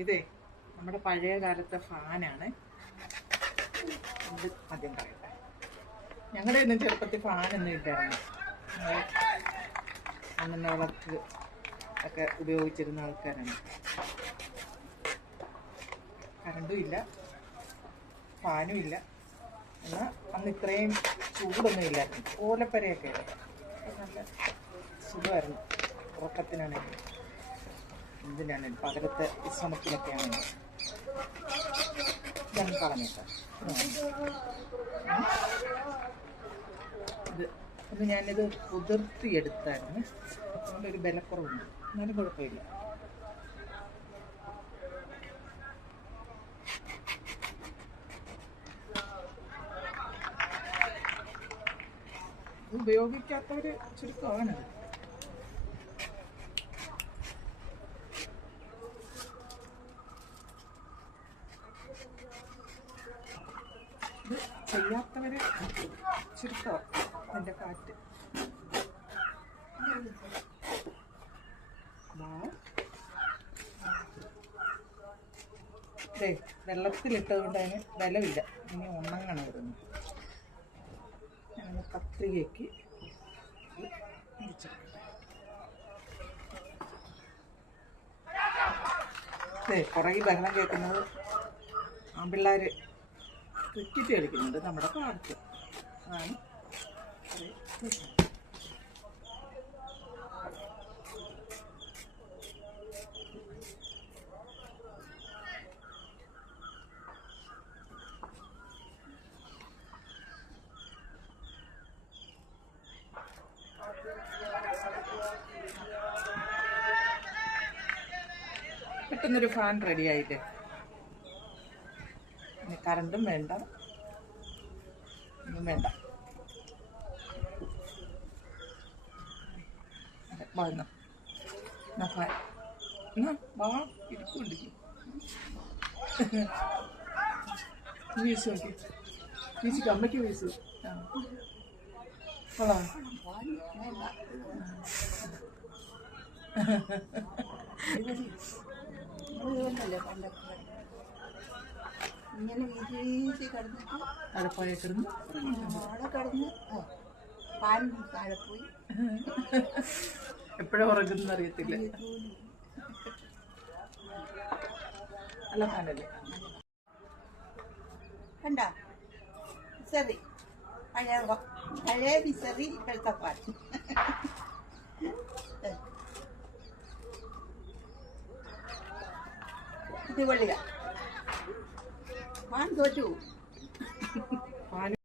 ഇതേ നമ്മുടെ പഴയ കാലത്തെ ഫാനാണ്. ഇത് ആദ്യം പറയട്ടെ. ഞങ്ങളുടെ ഇന്നും ചെറുപ്പത്തിൽ ഫാനൊന്നും ഇല്ലായിരുന്നു. അങ്ങനെ വിളക്ക് ഒക്കെ ഉപയോഗിച്ചിരുന്ന ആൾക്കാരാണ്. കറണ്ടും ഇല്ല, ഫാനും ഇല്ല. എന്നാൽ അന്ന് ഇത്രയും ചൂടൊന്നും ഇല്ലായിരുന്നു. ഓലപ്പരയൊക്കെ നല്ല സുഖമായിരുന്നു. ഉറക്കത്തിനാണെങ്കിലും എന്തിനാണെങ്കിലും പകലത്തെ വിശ്രമത്തിനൊക്കെയാണെങ്കിലും. ഞാൻ കളഞ്ഞേക്കാം. ഇത് ഒന്ന് ഞാനിത് കുതിർത്തിയെടുത്തായിരുന്നു. അതുകൊണ്ടൊരു ബലക്കുറവുണ്ട്, എന്നാലും കുഴപ്പമില്ല. ഉപയോഗിക്കാത്തവര് ചുരുക്കമാണത്. ഇത് ചെയ്യാത്തവര് ചുരുക്കമാണ്. അതിൻ്റെ കാറ്റ് വെള്ളത്തിലിട്ടത് കൊണ്ട് അതിന് ബലമില്ല. ഇനി ഉണങ്ങണം. വരുന്നു ഞാൻ കത്രികയ്ക്ക് പുറകിൽ ബഹളം കേൾക്കുന്നത് ആൺപിള്ളേർ ക്രിക്കറ്റ് കളിക്കുന്നുണ്ട് നമ്മുടെ പാടത്ത്. അതാണ് പെട്ടെന്നൊരു ഫാൻ റെഡി ആയില്ലേ. പിന്നെ കറണ്ടും വേണ്ട, ഒന്നും വേണ്ട. ഫാൻ വാ ഇരിക്കുണ്ടിരിക്കും. വീശു നോക്കി, വീശിക്ക് അമ്മയ്ക്ക് വീശു. കൊള്ളാം. ഇങ്ങനെ വീശി കിടന്നിട്ട് അവിടെ പോയ കിടന്നു അവിടെ കിടന്ന് ഫാൻ താഴെ പോയി. എപ്പോഴും ഉറങ്ങുന്ന അറിയത്തില്ല. നല്ല ഫാനല്ലേ. കണ്ട വിസറി, പഴയ വിസറി, ഇപ്പോഴത്തെ ഫാൻ. ഇത് വെള്ളിയ ഫാൻ തോറ്റു.